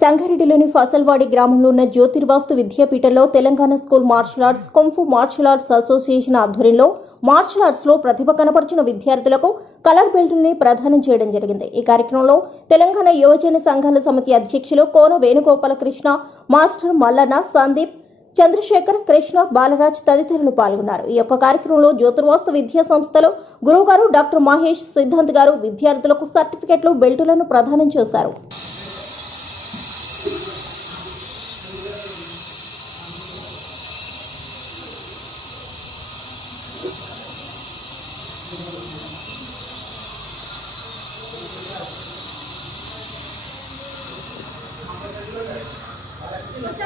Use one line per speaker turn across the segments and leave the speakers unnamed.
సంగారెడ్డిలోని ఫసల్వాడి గ్రామంలో ఉన్న జ్యోతిర్వాస్తు విద్యాపీఠంలో Telangana school martial arts కొంఫు martial arts association ఆధ్వర్యంలో మార్షల్ ఆర్ట్స్లో ప్రతిభ కనపరిచిన విద్యార్థులకు కలర్ బెల్టుల్ని ప్రదానం చేయడం జరిగింది. ఈ కార్యక్రమంలో తెలంగాణ యువజన సంఘాల సమితి అధ్యక్షులు కోన వేణుగోపాలకృష్ణ మాస్టర్ మల్లన్న సందీప్ చంద్రశేఖర్ కృష్ణ బాలరాజ్ తదితరులు పాల్గొన్నారు. ఈ యొక్క కార్యక్రమంలో జ్యోతిర్వాస్తు విద్యా సంస్థలు గురువుగారు డాక్టర్ మహేష్ సిద్ధాంత్ గారు విద్యార్థులకు సర్టిఫికెట్లు బెల్టులను ప్రదానం చేశారు.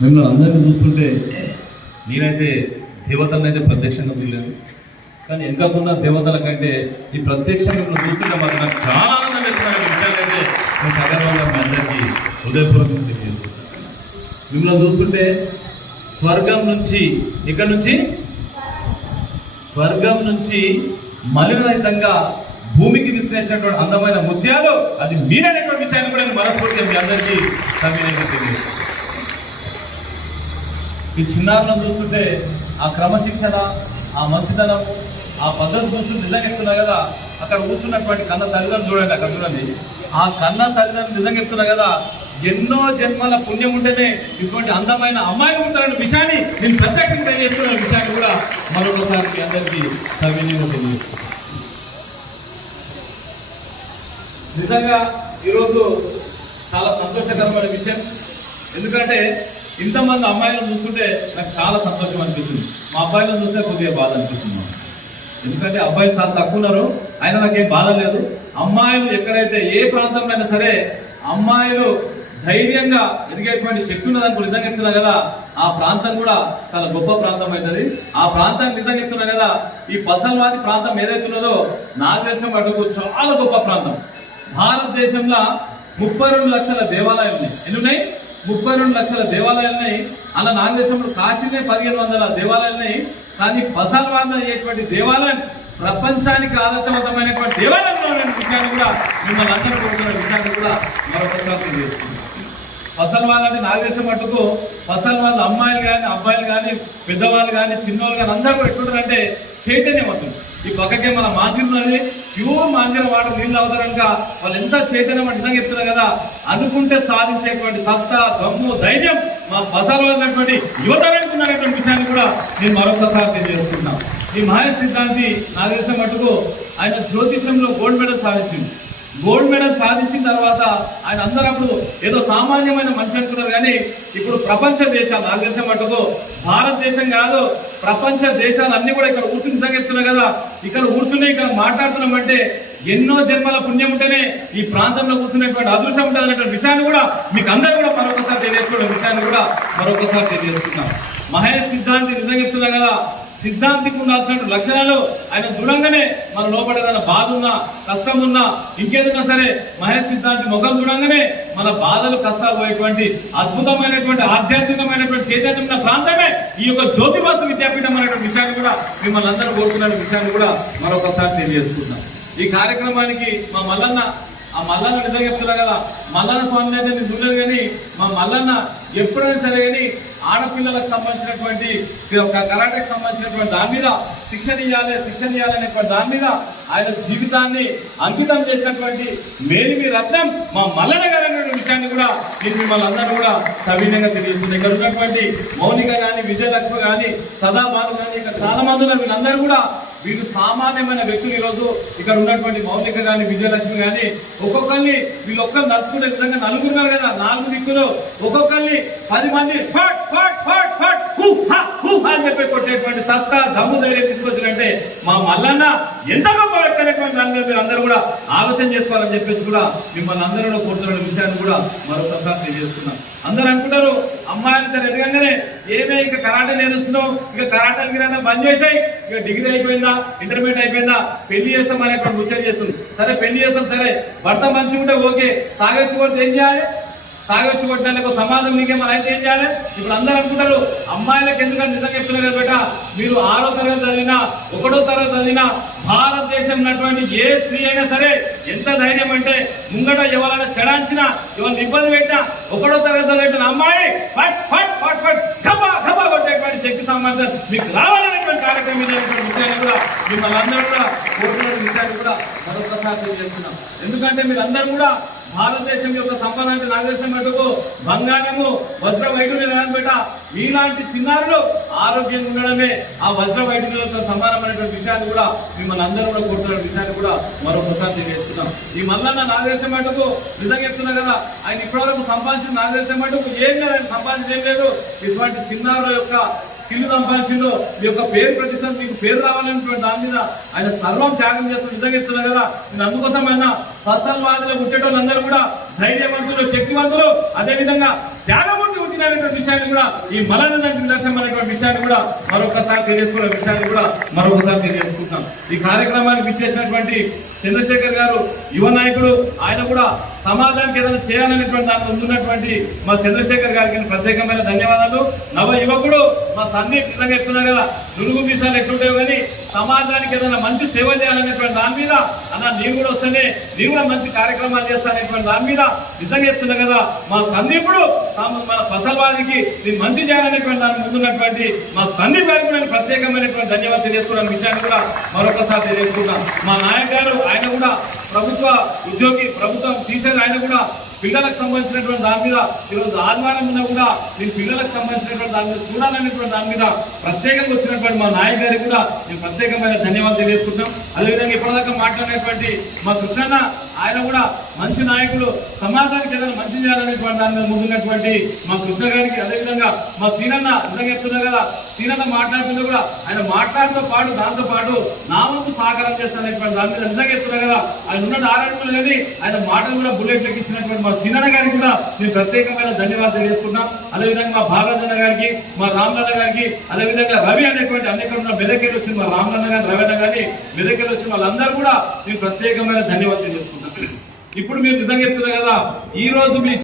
మిమ్మల్ని అందరినీ చూస్తుంటే నేనైతే దేవతలను అయితే ప్రత్యక్షంగా చూడలేదు. కానీ వెనకకున్న దేవతల కంటే ఈ ప్రత్యక్షంగా మిమ్మల్ని చూస్తుంటే మాకు నాకు చాలా ఆనందం వేస్తున్న విషయాలైతే అయితే నేను సగర్వంగా మీ అందరికీ హృదయపూర్వకంగా తెలియజేస్తున్నాను. మిమ్మల్ని చూస్తుంటే స్వర్గం నుంచి ఇక్కడ నుంచి? స్వర్గం నుంచి మలినరహితంగా భూమికి విస్తరించినటువంటి అందమైన ముత్యాలు అది మీరనేటువంటి విషయాన్ని కూడా నేను మనస్ఫూర్తిగా మీ అందరికీ సమీరంగా తెలియజేస్తాను ఈ చిన్నారులను చూస్తుంటే ఆ క్రమశిక్షణ ఆ మంచితనం ఆ పద్ధతి చూస్తుంటే నిజంగా చెప్తున్నా కదా అక్కడ కూర్చున్నటువంటి కన్న తల్లిదండ్రులు చూడండి అక్కడ చూడండి. ఆ కన్న తల్లిదండ్రులు నిజంగా చెప్తున్నా కదా ఎన్నో జన్మల పుణ్యం ఉంటేనే ఇటువంటి అందమైన అమ్మాయిలు ఉంటారనే విషయాన్ని నేను ప్రత్యేకంగా తెలియజేస్తున్న విషయాన్ని కూడా మరొకసారి మీ అందరికీ సవినీయంగా తెలియజేస్తున్నాను నిజంగా ఈరోజు చాలా సంతోషకరమైన విషయం. ఎందుకంటే ఇంతమంది అమ్మాయిలను చూస్తుంటే నాకు చాలా సంతోషం అనిపిస్తుంది. మా అబ్బాయిలను చూస్తే కొద్దిగా బాధ అనిపిస్తుంది. ఎందుకంటే అబ్బాయిలు చాలా తక్కువ ఉన్నారు. అయినా నాకేం బాధ లేదు. అమ్మాయిలు ఎక్కడైతే ఏ ప్రాంతంలో అయినా సరే అమ్మాయిలు ధైర్యంగా ఎదిగేటువంటి శక్తి ఉన్నదని నిజంగా చెప్తున్నా కదా ఆ ప్రాంతం కూడా చాలా గొప్ప ప్రాంతం అవుతుంది. ఆ ప్రాంతాన్ని నిజంగా చెప్తున్నా కదా ఈ పసల్వాది ప్రాంతం ఏదైతే ఉన్నదో నా దేశం అడుగు చాలా గొప్ప ప్రాంతం. భారతదేశంలో ముప్పై రెండు లక్షల దేవాలయాలు ఉన్నాయి. ఎన్ని ఉన్నాయి? ముప్పై రెండు లక్షల దేవాలయాలున్నాయి అలా నాగదేశంలో కాచినే పదిహేను వందల దేవాలయాలున్నాయి కానీ పసల్వాద్ అయ్యేటువంటి దేవాలయం ప్రపంచానికి ఆదర్శవంతమైనటువంటి దేవాలయంలో విషయాన్ని కూడా మిమ్మల్ని అందరూ కోరుతున్న విషయాన్ని కూడా మరొకసారి తెలియజేస్తున్నాను. పసల్వాల్ అంటే నా దేశం మటుకు అమ్మాయిలు కానీ అబ్బాయిలు కానీ పెద్దవాళ్ళు కానీ చిన్నవాళ్ళు కానీ అందరూ కూడా ఎట్లుంటారంటే చైతన్యవంతులు. ఈ పక్కకే మన మాందిరం ఉన్నది ప్యూర్ మాందిరం వాటర్ నీళ్ళు అవుతారనుక వాళ్ళు ఎంత చైతన్యం అంటే నిజంగా చెప్తున్నారు కదా. అనుకుంటే సాధించేటువంటి సత్తా దమ్ము ధైర్యం మా పసల్వాళ్ళు ఉన్నటువంటి యువత వెనుకున్నటువంటి విషయాన్ని కూడా నేను మరొకసారి తెలియజేస్తున్నాను. ఈ మహేష్ సిద్ధాంతి నా దేశం మటుకు ఆయన జ్యోతిషంలో గోల్డ్ మెడల్ సాధించింది. గోల్డ్ మెడల్ సాధించిన తర్వాత ఆయన అందరూ అప్పుడు ఏదో సామాన్యమైన మనిషి అనుకున్నారు. కానీ ఇప్పుడు ప్రపంచ దేశాలు నాకు తెలిసిన మటుకు భారతదేశం కాదు ప్రపంచ దేశాలు అన్ని కూడా ఇక్కడ కూర్చుని నిజంగా కదా. ఇక్కడ కూర్చుని ఇక్కడ మాట్లాడుతున్నాం అంటే ఎన్నో జన్మల పుణ్యం ఉంటేనే ఈ ప్రాంతంలో కూర్చున్నటువంటి అదృష్టం ఉంటుంది అనేటువంటి విషయాన్ని కూడా మీకు అందరూ కూడా మరొకసారి తెలియజేసుకోవడం విషయాన్ని కూడా మరొకసారి తెలియజేస్తున్నాం. మహేష్ సిద్ధాంతి నిజంగా చెప్తున్నా కదా సిద్ధాంతికి ఉండాల్సిన లక్షణాలు ఆయన దృఢంగానే మన లోపల ఏదైనా బాధ ఉన్నా కష్టం ఉన్నా ఇంకేదైనా సరే మహేష్ సిద్ధాంతి ముఖం చూడంగానే మన బాధలు కష్టాలు పోయేటువంటి అద్భుతమైనటువంటి ఆధ్యాత్మికమైనటువంటి చైతన్యం ఉన్న ప్రాంతమే ఈ యొక్క జ్యోతిబాసు విద్యాపీఠం అనేటువంటి విషయాన్ని కూడా మిమ్మల్ని అందరూ కోరుకున్న విషయాన్ని కూడా మరొకసారి తెలియజేసుకుందాం. ఈ కార్యక్రమానికి మా మల్లన్న ఆ మల్లన్న నిజంగా చెప్తున్నా కదా మల్లన్న స్వామిని అయితే నేను చూడలేదు కానీ మా మల్లన్న ఎప్పుడైనా సరే కానీ ఆడపిల్లలకు సంబంధించినటువంటి ఒక కరాటకు సంబంధించినటువంటి దాని మీద శిక్షణ ఇవ్వాలి శిక్షణ ఇవ్వాలనేటువంటి దాని మీద ఆయన జీవితాన్ని అంకితం చేసినటువంటి మేలిమి రత్నం మా మల్లన గారు విషయాన్ని కూడా నేను మిమ్మల్ని అందరూ కూడా సవినయంగా తెలియజేస్తుంది ఇక్కడ ఉన్నటువంటి మౌనిక కానీ విజయలక్ష్మి కానీ సదాబాలు కానీ ఇక్కడ చాలా మంది ఉన్నారు. వీళ్ళందరూ కూడా వీళ్ళు సామాన్యమైన వ్యక్తులు ఈరోజు ఇక్కడ ఉన్నటువంటి మౌలిక కానీ విజయలక్ష్మి కానీ ఒక్కొక్కరిని వీళ్ళు ఒక్కరు నడుచుకుంటే నిజంగా నలుగురున్నారు కదా నాలుగు దిక్కులు. ఒక్కొక్కరిని పది మంది ఫట్ ఫట్ ఫట్ ఫట్ అని చెప్పి కొట్టేటువంటి సత్తా దమ్ము ధైర్యం తీసుకొచ్చినట్టే మా మల్లన్న ఎంత గొప్ప వ్యక్తి దాని మీద మీరు అందరూ కూడా ఆలోచన చేసుకోవాలని చెప్పేసి కూడా మిమ్మల్ని అందరూ కోరుతున్న విషయాన్ని కూడా మరొకసారి తెలియజేస్తున్నాం. అందరూ అనుకుంటారు అమ్మాయిలు సరే ఎదగంగానే ఏమే ఇంకా కరాటే నేర్చుకున్నావు ఇంకా కరాటే గిరాటా బంద్ చేసాయి ఇక డిగ్రీ అయిపోయిందా ఇంటర్మీడియట్ అయిపోయిందా పెళ్ళి చేస్తాం అనేటువంటి ముచ్చట చేస్తుంది. సరే పెళ్ళి చేస్తాం సరే. భర్త మంచిగా ఉంటే ఓకే. తాగొచ్చి కొడితే ఏం చేయాలి? సాగొచ్చు కొట్టడానికి సమాజం నీకేమైనా అయితే ఏం చేయాలి? ఇప్పుడు అందరూ అనుకుంటారు అమ్మాయిలకు ఎందుకంటే నిజంగా చెప్తున్నారు కదా బేట? మీరు ఆరో తరగతి చదివినా ఒకటో తరగతి చదివినా భారతదేశం ఉన్నటువంటి ఏ స్త్రీ అయినా సరే ఎంత ధైర్యం అంటే ముంగట ఎవరైనా చెడాంచినా ఎవరిని ఇబ్బంది పెట్టినా ఒకటో తరగతి పెట్టిన అమ్మాయి ఫట్ ఫట్ ఫట్ ఫట్ గబా గబా కొట్టేటువంటి శక్తి సామర్థ్యం మీకు రావాలనేటువంటి కార్యక్రమం ఇదేటువంటి విషయాన్ని కూడా మిమ్మల్ని అందరూ కూడా కోరుకునే విషయాన్ని కూడా మరొకసారి తెలియజేస్తున్నాం. ఎందుకంటే మీరు అందరూ కూడా భారతదేశం యొక్క సంపద అంటే నాకు మటుకు బంగారము వజ్ర వైఢూర్యం పెట్ట మీలాంటి చిన్నారులు ఆరోగ్యంగా ఉండడమే ఆ వజ్ర వైద్యులతో సమానమైనటువంటి విషయాన్ని కూడా మిమ్మల్ని అందరూ కూడా కోరుతున్న విషయాన్ని కూడా మరొకసారి తెలియజేస్తున్నాం. ఈ మల్లన్న నాకు మటుకు నిజంగా చెప్తున్నా కదా ఆయన ఇప్పటివరకు సంపాదించిన నాకు మటుకు ఏం లేదు ఆయన సంపాదించడం లేదు. ఇటువంటి చిన్నారుల యొక్క స్కిల్ సంపాదించిందో మీ యొక్క పేరు ప్రతిష్టం మీకు పేరు రావాలనేటువంటి దాని మీద ఆయన సర్వం త్యాగం చేస్తూ నిజంగా కదా నేను అందుకోసం ఆయన సత్సల్వాదులు ఉండేటోళ్ళందరూ కూడా ధైర్యవంతులు శక్తివంతులు అదేవిధంగా త్యాగం పుట్టినటువంటి విషయాన్ని కూడా ఈ మలనందరి నిదర్శనం అనేటువంటి విషయాన్ని కూడా మరొకసారి తెలియజేసుకున్న విషయాన్ని కూడా మరొకసారి తెలియజేసుకుంటాం ఈ కార్యక్రమానికి ఇచ్చేసినటువంటి చంద్రశేఖర్ గారు యువ నాయకుడు ఆయన కూడా సమాజానికి ఏదైనా చేయాలనేటువంటి దాని ముందున్నటువంటి మా చంద్రశేఖర్ గారికి ప్రత్యేకమైన ధన్యవాదాలు. నవ యువకుడు మా తండ్రి నిజంగా చెప్తున్నా కదా నురుగు మీసాలు ఎట్లుంటాయో కానీ సమాజానికి ఏదైనా మంచి సేవ చేయాలనేటువంటి దాని మీద అన్న నీవు కూడా వస్తేనే నీవు కూడా మంచి కార్యక్రమాలు చేస్తాననేటువంటి దాని మీద నిజంగా చెప్తున్నా కదా మా సందీపుడు మన ఫసల్వాదికి నేను మంచి చేయాలనేటువంటి దాని ముందున్నటువంటి మా సందీప్ గారికి నేను ప్రత్యేకమైనటువంటి ధన్యవాదాలు తెలియజేసుకున్న విషయాన్ని కూడా మరొకసారి తెలియజేసుకున్నాం మా నాయక్ గారు ఆయన కూడా ప్రభుత్వ ఉద్యోగి ప్రభుత్వం తీసేది ఆయన కూడా పిల్లలకు సంబంధించినటువంటి దాని మీద ఈరోజు ఆదివారం ఉన్నా కూడా నేను పిల్లలకు సంబంధించినటువంటి దాని మీద చూడాలనేటువంటి దాని మీద ప్రత్యేకంగా వచ్చినటువంటి మా నాయక్ గారికి కూడా నేను ప్రత్యేకమైన ధన్యవాదాలు తెలియజేసుకుంటాం అదేవిధంగా ఇప్పటిదాకా మాట్లాడినటువంటి మా కృష్ణన్న ఆయన కూడా మంచి నాయకులు సమాజానికి ఏదైనా మంచి చేయాలనేటువంటి దాని మీద ముందున్నటువంటి మా కృష్ణ గారికి అదేవిధంగా మా సీనన్న నిజంగా చెప్తున్నా కదా సీనన్న మాట్లాడుతుంది కూడా ఆయన మాట్లాడుతూ పాటు దాంతో పాటు నా వంతు సహకారం చేస్తాననేటువంటి దాని మీద నిజంగా చెప్తున్నా కదా ఆయన ఉన్న ఆరోగ్యం కానీ ఆయన మాటలు కూడా బుల్లెట్ లెక్కించినటువంటి మా సీనన్న గారికి కూడా నేను ప్రత్యేకమైన ధన్యవాదాలు తెలియజేసుకుంటాం అదేవిధంగా మా భాగవతన్న గారికి మా రామలన్న గారికి అదేవిధంగా రవి అనేటువంటి అనేక మెదకెళ్ళి వచ్చిన మా రామలన్న గారి రవి అన్న గారి మెదకెళ్ళి వచ్చిన వాళ్ళందరూ కూడా నేను ప్రత్యేకమైన ధన్యవాదాలు తెలియజేసుకుంటాం ఇప్పుడు మీరు నిజంగా చెప్తున్నారు కదా ఈ రోజు మీ